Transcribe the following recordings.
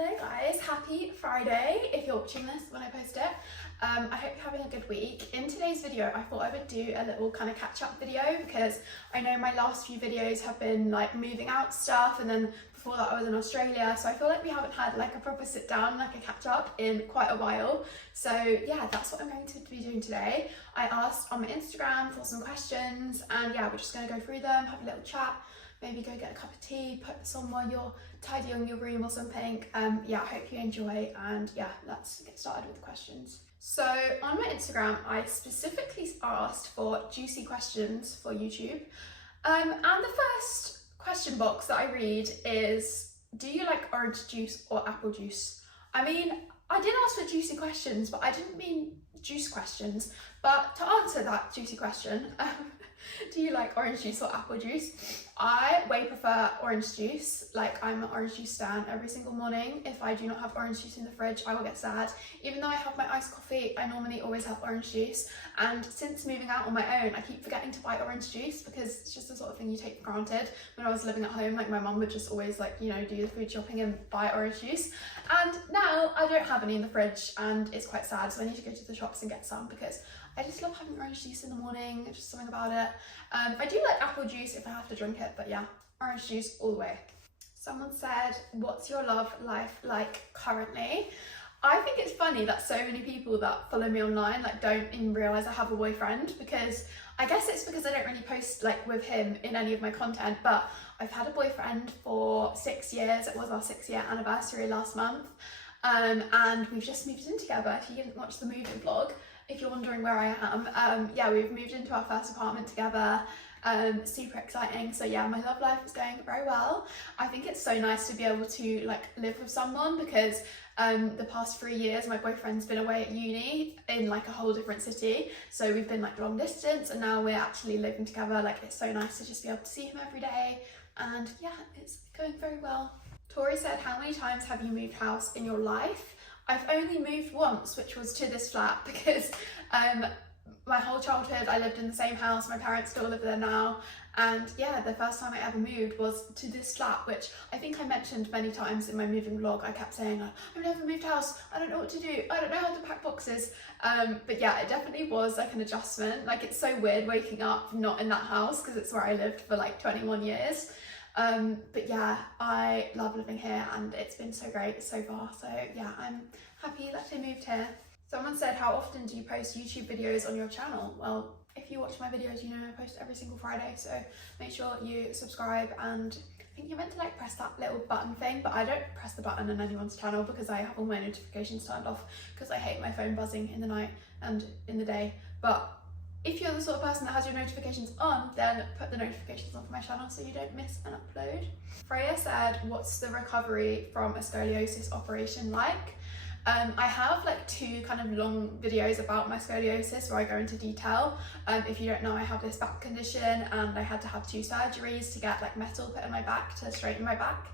Hello guys, happy Friday if you're watching this when I post it. I hope you're having a good week. In today's video I thought I would do a little kind of catch-up video because I know my last few videos have been like moving out stuff, and then before that I was in Australia, so I feel like we haven't had like a proper sit down, like a catch-up in quite a while. So yeah, that's what I'm going to be doing today. I asked on my Instagram for some questions, and yeah, we're just going to go through them, have a little chat, maybe go get a cup of tea, put this on while you're tidying your room or something. Yeah, I hope you enjoy, and yeah, let's get started with the questions. So on my Instagram, I specifically asked for juicy questions for YouTube. And the first question box that I read is, do you like orange juice or apple juice? I mean, I did ask for juicy questions, but I didn't mean juice questions. But to answer that juicy question, do you like orange juice or apple juice? I way prefer orange juice. Like, I'm an orange juice stan every single morning. If I do not have orange juice in the fridge, I will get sad. Even though I have my iced coffee, I normally always have orange juice. And since moving out on my own, I keep forgetting to buy orange juice because it's just the sort of thing you take for granted. When I was living at home, like my mum would just always like, you know, do the food shopping and buy orange juice. And now I don't have any in the fridge and it's quite sad. So I need to go to the shops and get some because I just love having orange juice in the morning, just something about it. I do like apple juice if I have to drink it, but yeah, orange juice all the way. Someone said, what's your love life like currently? I think it's funny that so many people that follow me online like don't even realise I have a boyfriend, because I guess it's because I don't really post like with him in any of my content, but I've had a boyfriend for 6 years. It was our 6-year anniversary last month, and we've just moved in together. If you didn't watch the moving vlog, if you're wondering where I am, yeah, we've moved into our first apartment together. Super exciting. So yeah, my love life is going very well. I think it's so nice to be able to like live with someone, because the past 3 years my boyfriend's been away at uni in like a whole different city, so we've been like long distance, and now we're actually living together. Like, it's so nice to just be able to see him every day, and yeah, it's going very well. Tori said, how many times have you moved house in your life? I've only moved once, which was to this flat, because my whole childhood I lived in the same house. My parents still live there now, and yeah, the first time I ever moved was to this flat, which I think I mentioned many times in my moving vlog. I kept saying, I've never moved house, I don't know what to do, I don't know how to pack boxes. But yeah, it definitely was like an adjustment. Like, it's so weird waking up not in that house because it's where I lived for like 21 years. But yeah, I love living here and it's been so great so far. So yeah, I'm happy that I moved here. Someone said, how often do you post YouTube videos on your channel? Well, if you watch my videos, you know I post every single Friday, so make sure you subscribe, and I think you're meant to like press that little button thing, but I don't press the button on anyone's channel because I have all my notifications turned off because I hate my phone buzzing in the night and in the day. But if you're the sort of person that has your notifications on, then put the notifications on for my channel so you don't miss an upload. Freya said, what's the recovery from a scoliosis operation like? I have like 2 kind of long videos about my scoliosis where I go into detail. If you don't know, I have this back condition and I had to have 2 surgeries to get like metal put in my back to straighten my back.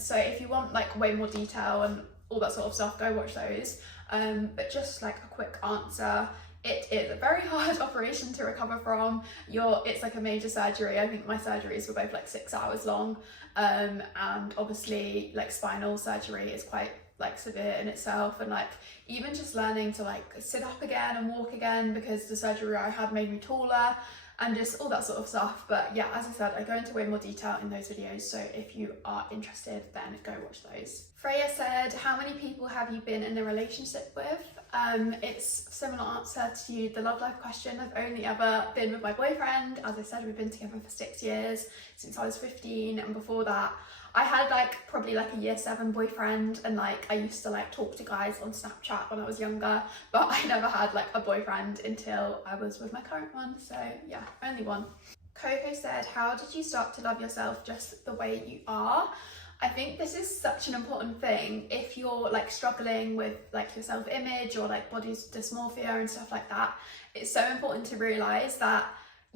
So if you want like way more detail and all that sort of stuff, go watch those. But just like a quick answer, it is a very hard operation to recover from. It's like a major surgery. I think my surgeries were both like 6 hours long. And obviously like spinal surgery is quite like severe in itself, and like even just learning to like sit up again and walk again, because the surgery I had made me taller, and just all that sort of stuff. But yeah, as I said, I go into way more detail in those videos, so if you are interested, then go watch those. Freya said, how many people have you been in a relationship with? It's a similar answer to the love life question. I've only ever been with my boyfriend. As I said, we've been together for 6 years, since I was 15, and before that I had like probably like a year 7 boyfriend, and like I used to like talk to guys on Snapchat when I was younger, but I never had like a boyfriend until I was with my current one. So yeah, only one. Coco said, how did you start to love yourself just the way you are? I think this is such an important thing. If you're like struggling with like your self-image or like body dysmorphia and stuff like that, it's so important to realise that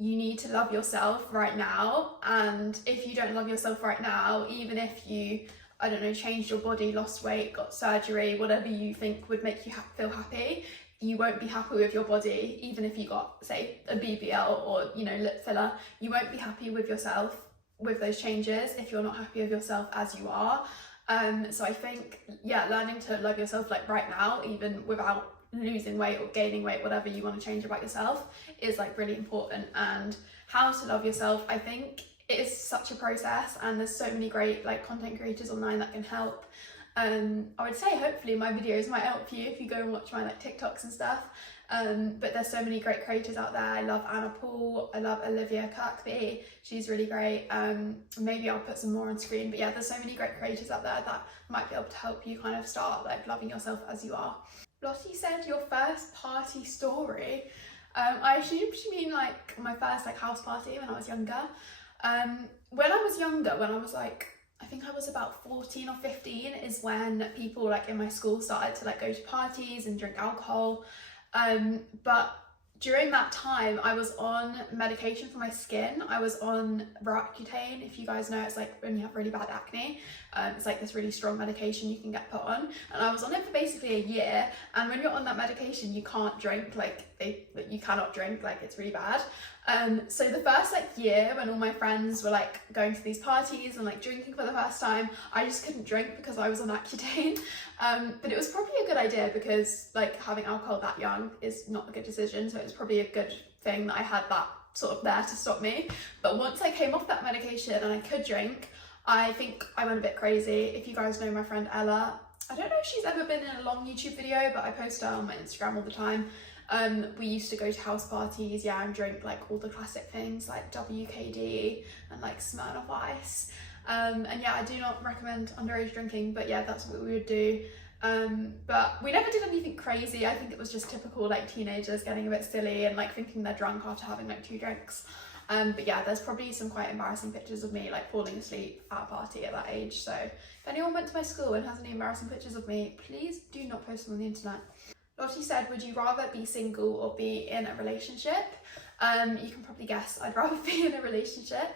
you need to love yourself right now. And if you don't love yourself right now, even if you, I don't know, changed your body, lost weight, got surgery, whatever you think would make you feel happy, you won't be happy with your body. Even if you got, say, a BBL or, you know, lip filler, you won't be happy with yourself with those changes if you're not happy with yourself as you are. So I think, yeah, learning to love yourself like right now, even without losing weight or gaining weight, whatever you want to change about yourself, is like really important. And how to love yourself, I think it is such a process, and there's so many great like content creators online that can help. I would say hopefully my videos might help you if you go and watch my like TikToks and stuff. But there's so many great creators out there. I love Anna Paul, I love Olivia Kirkby, she's really great. Maybe I'll put some more on screen, but yeah, there's so many great creators out there that might be able to help you kind of start like loving yourself as you are. Lottie said your first party story. I assume she mean like my first like house party when I was younger. When I was younger, when I was like, I think I was about 14 or 15 is when people like in my school started to like go to parties and drink alcohol. But during that time I was on medication for my skin. I was on Roaccutane, if you guys know, it's like when you have really bad acne. It's like this really strong medication you can get put on, and I was on it for basically a year. And when you're on that medication you can't drink, you cannot drink, like it's really bad. So the first like year when all my friends were like going to these parties and like drinking for the first time, I just couldn't drink because I was on Accutane. But it was probably a good idea because like having alcohol that young is not a good decision, so it was probably a good thing that I had that sort of there to stop me. But once I came off that medication and I could drink, I think I went a bit crazy. If you guys know my friend Ella, I don't know if she's ever been in a long YouTube video, but I post her on my Instagram all the time. We used to go to house parties, yeah, and drink like all the classic things like WKD and like Smirnoff Ice. And yeah, I do not recommend underage drinking, but yeah, that's what we would do. But we never did anything crazy. I think it was just typical like teenagers getting a bit silly and like thinking they're drunk after having like 2 drinks. But yeah, there's probably some quite embarrassing pictures of me like falling asleep at a party at that age. So if anyone went to my school and has any embarrassing pictures of me, please do not post them on the internet. Lottie said, would you rather be single or be in a relationship? You can probably guess I'd rather be in a relationship.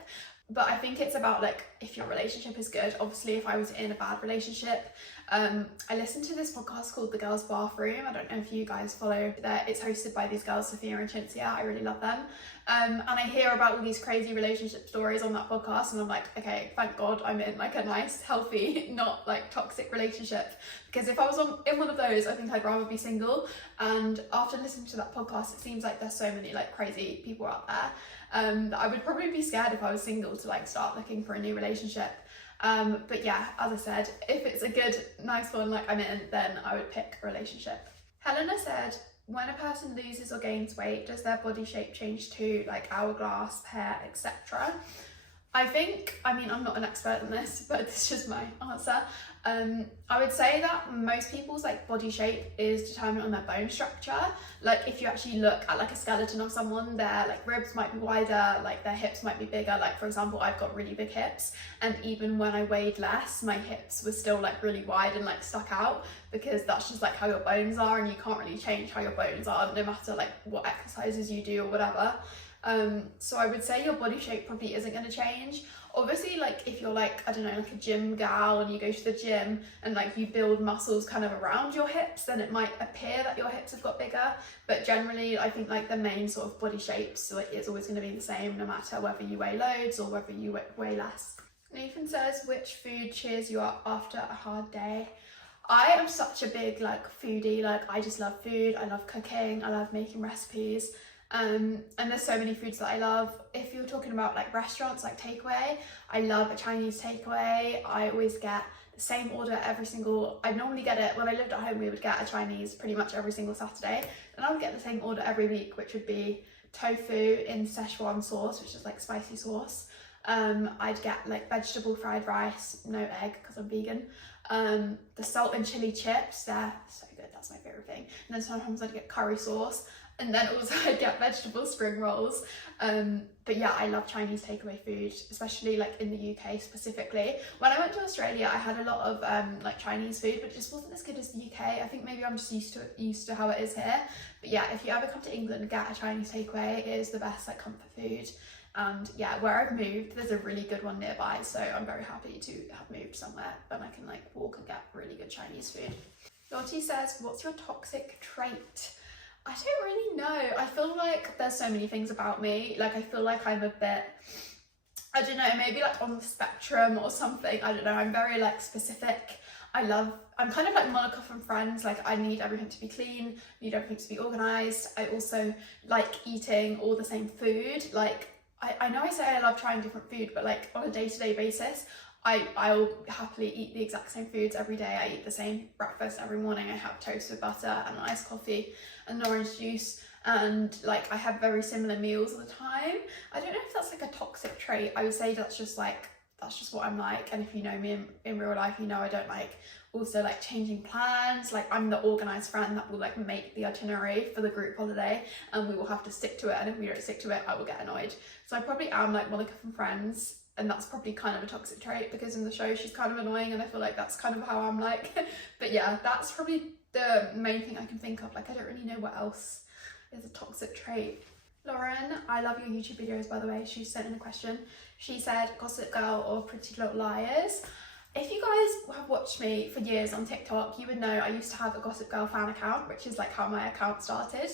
But I think it's about like if your relationship is good. Obviously if I was in a bad relationship, I listened to this podcast called The Girls Bathroom. I don't know if you guys follow that. It's hosted by these girls, Sophia and Cinzia. I really love them. And I hear about all these crazy relationship stories on that podcast, and I'm like, okay, thank God I'm in like a nice, healthy, not like toxic relationship. Because if I was in one of those, I think I'd rather be single. And after listening to that podcast, it seems like there's so many like crazy people out there that I would probably be scared if I was single to like start looking for a new relationship. But yeah, as I said, if it's a good, nice one like I'm in, then I would pick a relationship. Helena said, when a person loses or gains weight, does their body shape change too, like hourglass, pear, etc.? I think, I mean, I'm not an expert in this, but this is just my answer. I would say that most people's like body shape is determined on their bone structure. Like if you actually look at like a skeleton of someone, their like ribs might be wider, like their hips might be bigger. Like for example, I've got really big hips, and even when I weighed less, my hips were still like really wide and like stuck out, because that's just like how your bones are, and you can't really change how your bones are no matter like what exercises you do or whatever. So I would say your body shape probably isn't going to change. Obviously, like if you're like, I don't know, like a gym gal and you go to the gym and like you build muscles kind of around your hips, then it might appear that your hips have got bigger. But generally, I think like the main sort of body shapes like, is always going to be the same, no matter whether you weigh loads or whether you weigh less. Nathan says, which food cheers you up after a hard day? I am such a big like foodie. Like I just love food. I love cooking. I love making recipes. And there's so many foods that I love. If you're talking about like restaurants, like takeaway, I love a Chinese takeaway. I always get the same order I normally get it, when I lived at home, we would get a Chinese pretty much every single Saturday. And I would get the same order every week, which would be tofu in Szechuan sauce, which is like spicy sauce. I'd get like vegetable fried rice, no egg because I'm vegan. The salt and chili chips, they're so good, that's my favourite thing. And then sometimes I'd get curry sauce. And then also I'd get vegetable spring rolls. But yeah, I love Chinese takeaway food, especially like in the UK specifically. When I went to Australia, I had a lot of like Chinese food, but it just wasn't as good as the UK. I think maybe I'm just used to how it is here. But yeah, if you ever come to England, get a Chinese takeaway. It is the best like comfort food. And yeah, where I've moved, there's a really good one nearby. So I'm very happy to have moved somewhere when I can like walk and get really good Chinese food. Lottie says, what's your toxic trait? I don't really know. I feel like there's so many things about me. Like I feel like I'm a bit, I don't know, maybe like on the spectrum or something. I don't know, I'm very like specific. I'm kind of like Monica from Friends, like I need everything to be clean, need everything to be organised. I also like eating all the same food. Like I know I say I love trying different food, but like on a day-to-day basis, I'll happily eat the exact same foods every day. I eat the same breakfast every morning. I have toast with butter and iced coffee and orange juice, and like I have very similar meals all the time. I don't know if that's like a toxic trait. I would say that's just what I'm like, and if you know me in real life, you know I don't like also like changing plans. Like I'm the organised friend that will like make the itinerary for the group holiday and we will have to stick to it, and if we don't stick to it I will get annoyed. So I probably am like Monica from Friends, and that's probably kind of a toxic trait because in the show she's kind of annoying, and I feel like that's kind of how I'm like. But yeah, that's probably the main thing I can think of. Like I don't really know what else is a toxic trait. Lauren, I love your YouTube videos, by the way. She sent in a question. She said Gossip Girl or Pretty Little Liars. If you guys have watched me for years on TikTok, you would know I used to have a Gossip Girl fan account, which is like how my account started.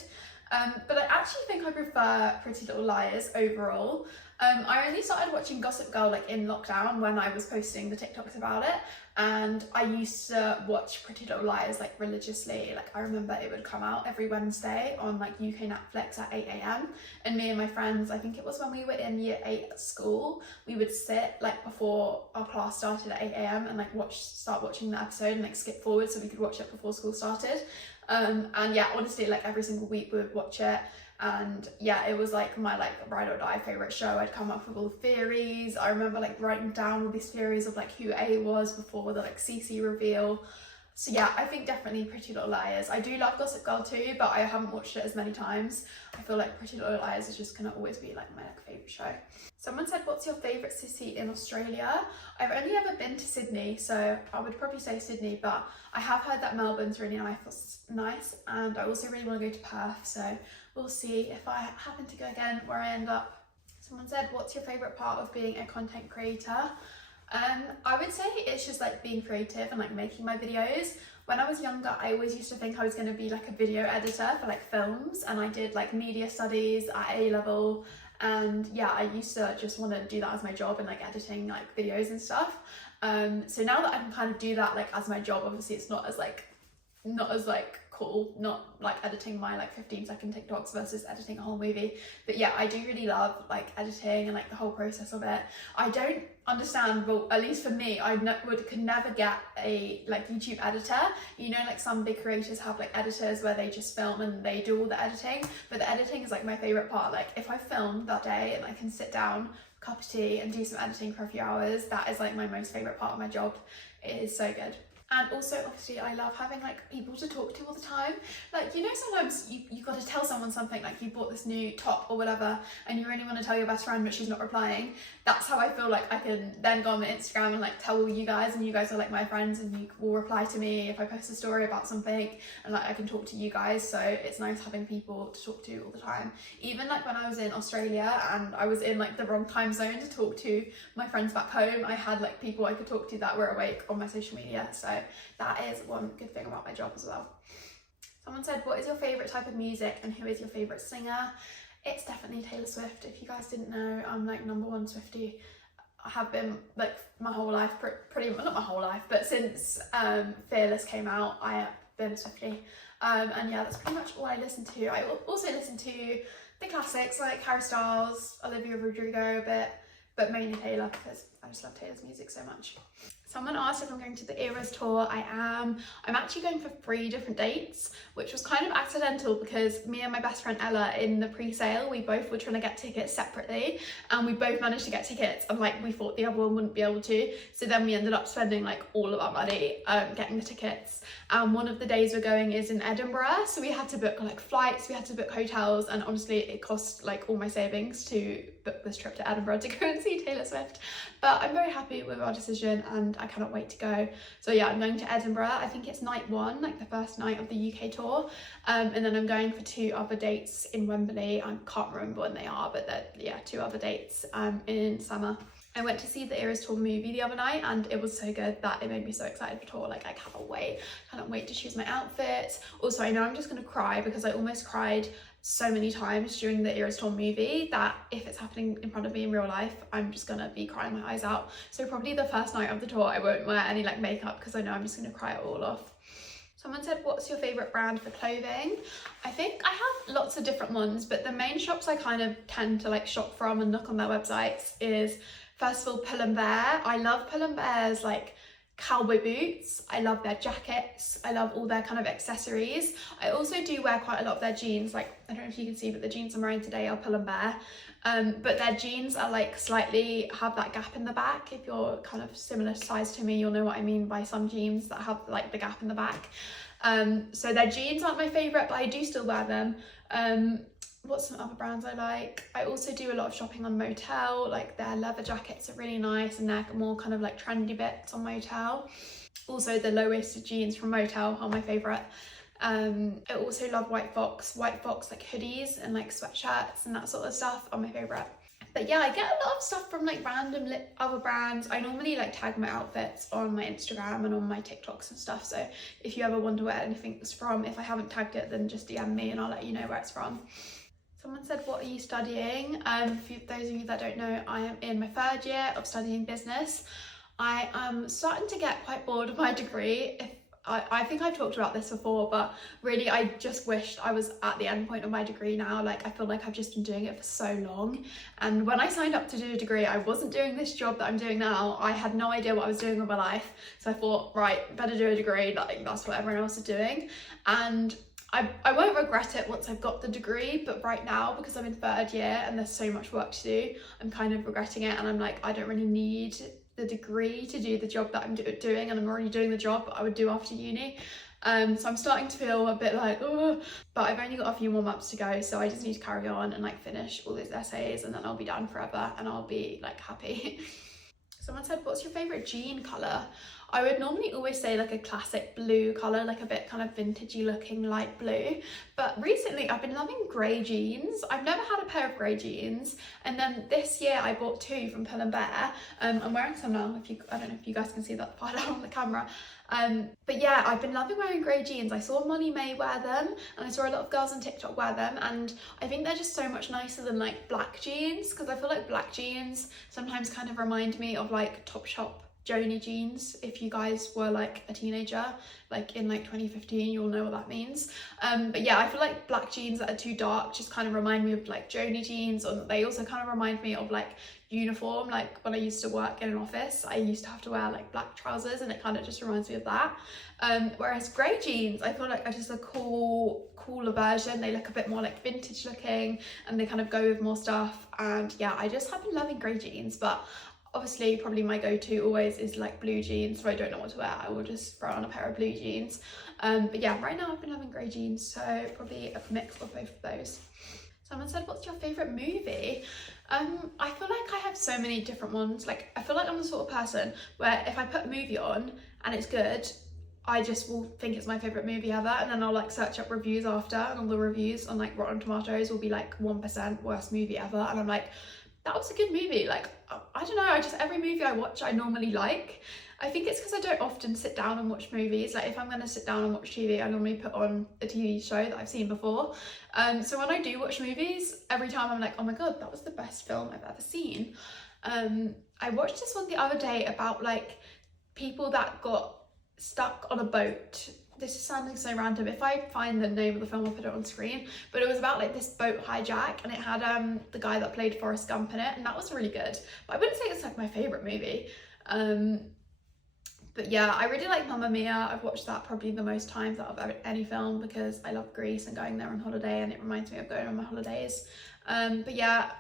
But I actually think I prefer Pretty Little Liars overall. I only started watching Gossip Girl like in lockdown when I was posting the TikToks about it, and I used to watch Pretty Little Liars like religiously. Like I remember it would come out every Wednesday on like UK Netflix at 8 AM, and me and my friends, I think it was when we were in year 8 at school, we would sit like before our class started at 8 AM and like start watching the episode and like skip forward so we could watch it before school started. And yeah, honestly, like every single week we would watch it, and yeah, it was like my like ride or die favorite show. I'd come up with all the theories. I remember like writing down all these theories of like who A was before the like CC reveal. So yeah, I think definitely Pretty Little Liars. I do love Gossip Girl too, but I haven't watched it as many times. I feel like Pretty Little Liars is just gonna always be like my like favourite show. Someone said, what's your favourite city in Australia? I've only ever been to Sydney, so I would probably say Sydney, but I have heard that Melbourne's really nice, and I also really want to go to Perth, so we'll see if I happen to go again where I end up. Someone said, what's your favourite part of being a content creator? I would say it's just like being creative and like making my videos. When I was younger, I always used to think I was going to be like a video editor for like films, and I did like media studies at A level, and yeah, I used to just want to do that as my job and like editing like videos and stuff. So now that I can kind of do that like as my job, obviously it's not as cool, not like editing my like 15-second TikToks versus editing a whole movie. But yeah, I do really love like editing and like the whole process of it. I don't understand, well, at least for me, could never get a like YouTube editor. You know, like some big creators have like editors where they just film and they do all the editing, but the editing is like my favorite part. Like if I film that day and I can sit down, cup of tea, and do some editing for a few hours, that is like my most favorite part of my job. It is so good. And also, obviously, I love having like people to talk to all the time. Like, you know, sometimes you got to tell someone something, like you bought this new top or whatever, and you only want to tell your best friend, but she's not replying. That's how I feel like I can then go on my Instagram and like tell you guys, and you guys are like my friends, and you will reply to me if I post a story about something, and like I can talk to you guys. So it's nice having people to talk to all the time. Even like when I was in Australia and I was in like the wrong time zone to talk to my friends back home, I had like people I could talk to that were awake on my social media. So that is one good thing about my job as well. Someone said, what is your favourite type of music and who is your favourite singer? It's definitely Taylor Swift. If you guys didn't know, I'm like #1 Swiftie. I have been like my whole life, pretty not my whole life, but since Fearless came out, I have been a Swiftie. And yeah, that's pretty much all I listen to. I also listen to the classics like Harry Styles, Olivia Rodrigo a bit, but mainly Taylor because I just love Taylor's music so much. Someone asked if I'm going to the Eras tour. I am. I'm actually going for 3 different dates, which was kind of accidental because me and my best friend Ella in the pre-sale, we both were trying to get tickets separately, and we both managed to get tickets, and like we thought the other one wouldn't be able to. So then we ended up spending like all of our money getting the tickets. And one of the days we're going is in Edinburgh, so we had to book like flights, we had to book hotels, and honestly it cost like all my savings to book this trip to Edinburgh to go and see Taylor Swift. But I'm very happy with our decision and I cannot wait to go. So yeah, I'm going to Edinburgh. I think it's night 1, like the first night of the UK tour. And then I'm going for 2 other dates in Wembley. I can't remember when they are, but they're, yeah, 2 other dates in summer. I went to see the Eras Tour movie the other night and it was so good that it made me so excited for tour. Like I cannot wait to choose my outfits. Also, I know I'm just gonna cry because I almost cried so many times during the Eras Tour movie that if it's happening in front of me in real life, I'm just gonna be crying my eyes out. So probably the first night of the tour I won't wear any like makeup because I know I'm just gonna cry it all off. Someone said, what's your favourite brand for clothing? I think I have lots of different ones, but the main shops I kind of tend to like shop from and look on their websites is, first of all, Pull & Bear. I love Pull & Bear's like cowboy boots. I love their jackets. I love all their kind of accessories. I also do wear quite a lot of their jeans. Like, I don't know if you can see, but the jeans I'm wearing today are Pull & Bear. But their jeans are like slightly have that gap in the back. If you're kind of similar size to me, you'll know what I mean by some jeans that have like the gap in the back. So their jeans aren't my favourite, but I do still wear them. What's some other brands I like? I also do a lot of shopping on Motel. Like their leather jackets are really nice and they're more kind of like trendy bits on Motel. Also the low-waisted jeans from Motel are my favourite. I also love White Fox like hoodies and like sweatshirts and that sort of stuff are my favourite. But yeah, I get a lot of stuff from like random other brands. I normally like tag my outfits on my Instagram and on my TikToks and stuff. So if you ever wonder where anything's from, if I haven't tagged it, then just DM me and I'll let you know where it's from. Someone said, what are you studying? For those of you that don't know, I am in my 3rd year of studying business. I am starting to get quite bored of my degree. I think I've talked about this before, but really I just wished I was at the end point of my degree now. Like I feel like I've just been doing it for so long. And when I signed up to do a degree, I wasn't doing this job that I'm doing now. I had no idea what I was doing with my life. So I thought, right, better do a degree. Like that's what everyone else is doing. And I won't regret it once I've got the degree, but right now, because I'm in 3rd year and there's so much work to do, I'm kind of regretting it. And I'm like, I don't really need the degree to do the job that I'm doing, and I'm already doing the job I would do after uni. So I'm starting to feel a bit like, oh, but I've only got a few more months to go, so I just need to carry on and like finish all these essays and then I'll be done forever and I'll be like happy. Someone said, what's your favourite jean colour? I would normally always say like a classic blue colour, like a bit kind of vintagey looking light blue. But recently I've been loving grey jeans. I've never had a pair of grey jeans. And then this year I bought 2 from Pull & Bear. I'm wearing some now, I don't know if you guys can see that part out on the camera. But yeah, I've been loving wearing grey jeans. I saw Molly May wear them and I saw a lot of girls on TikTok wear them, and I think they're just so much nicer than like black jeans, because I feel like black jeans sometimes kind of remind me of like Topshop Joni jeans. If you guys were like a teenager, like in like 2015, you'll know what that means. But yeah, I feel like black jeans that are too dark just kind of remind me of like Joni jeans, or they also kind of remind me of like uniform. Like when I used to work in an office, I used to have to wear like black trousers, and it kind of just reminds me of that. Whereas grey jeans, I feel like are just a cooler version. They look a bit more like vintage looking and they kind of go with more stuff. And yeah, I just have been loving grey jeans, but obviously probably my go-to always is like blue jeans. If I don't know what to wear, I will just throw on a pair of blue jeans. But yeah, right now I've been loving grey jeans, so probably a mix of both of those. Someone said, what's your favourite movie? I feel like I have so many different ones. Like I feel like I'm the sort of person where if I put a movie on and it's good, I just will think it's my favourite movie ever, and then I'll like search up reviews after, and all the reviews on like Rotten Tomatoes will be like 1% worst movie ever, and I'm like, that was a good movie. Like I don't know, every movie I watch I normally like. I think it's because I don't often sit down and watch movies. Like if I'm going to sit down and watch TV, I normally put on a TV show that I've seen before. So when I do watch movies, every time I'm like, oh my god, that was the best film I've ever seen. I watched this one the other day about like people that got stuck on a boat. This is sounding so random. If I find the name of the film, I'll put it on screen. But it was about like this boat hijack, and it had the guy that played Forrest Gump in it, and that was really good. But I wouldn't say it's like my favourite movie. But yeah, I really like Mamma Mia. I've watched that probably the most times out of any film because I love Greece and going there on holiday, and it reminds me of going on my holidays. But yeah,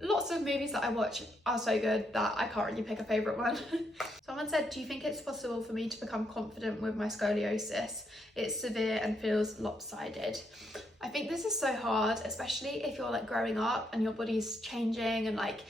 lots of movies that I watch are so good that I can't really pick a favourite one. Someone said, do you think it's possible for me to become confident with my scoliosis? It's severe and feels lopsided. I think this is so hard, especially if you're like growing up and your body's changing, and like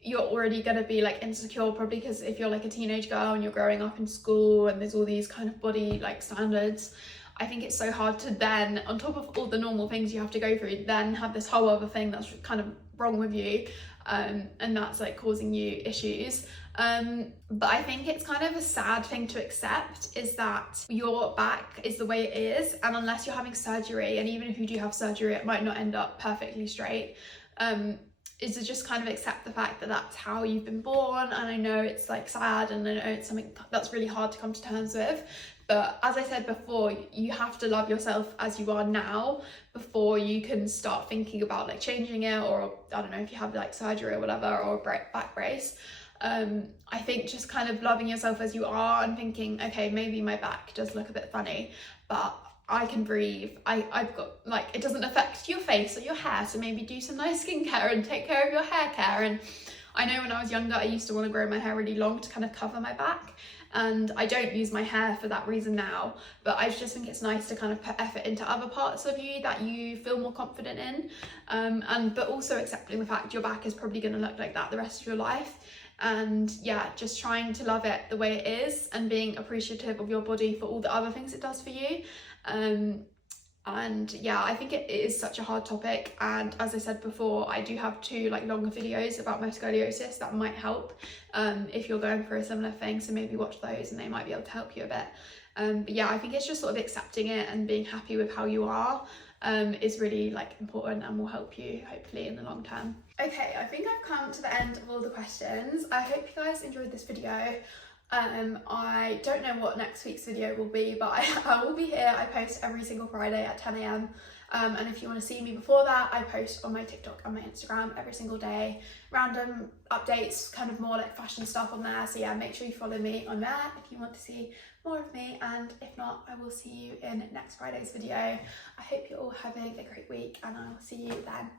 you're already going to be like insecure, probably because if you're like a teenage girl and you're growing up in school and there's all these kind of body like standards, I think it's so hard to then, on top of all the normal things you have to go through, then have this whole other thing that's kind of wrong with you. and that's like causing you issues. But I think it's kind of a sad thing to accept, is that your back is the way it is, and unless you're having surgery, and even if you do have surgery, it might not end up perfectly straight, is to just kind of accept the fact that that's how you've been born. And I know it's like sad, and I know it's something that's really hard to come to terms with, but as I said before, you have to love yourself as you are now before you can start thinking about like changing it, or I don't know, if you have like surgery or whatever, or a back brace. I think just kind of loving yourself as you are and thinking, okay, maybe my back does look a bit funny, but I can breathe. I've got, like, it doesn't affect your face or your hair, so maybe do some nice skincare and take care of your hair care. And I know when I was younger, I used to want to grow my hair really long to kind of cover my back, and I don't use my hair for that reason now, but I just think it's nice to kind of put effort into other parts of you that you feel more confident in, but also accepting the fact your back is probably going to look like that the rest of your life. And yeah, just trying to love it the way it is, and being appreciative of your body for all the other things it does for you. And yeah, I think it is such a hard topic, and as I said before, I do have 2 like longer videos about my scoliosis that might help if you're going through a similar thing, so maybe watch those and they might be able to help you a bit. But yeah, I think it's just sort of accepting it and being happy with how you are is really like important, and will help you hopefully in the long term. Okay, I think I've come to the end of all the questions. I hope you guys enjoyed this video. I don't know what next week's video will be, but I will be here. I post every single Friday at 10 a.m. And if you want to see me before that, I post on my TikTok and my Instagram every single day, random updates, kind of more like fashion stuff on there. So yeah, make sure you follow me on there if you want to see more of me, and if not, I will see you in next Friday's video. I hope you're all having a great week, and I'll see you then.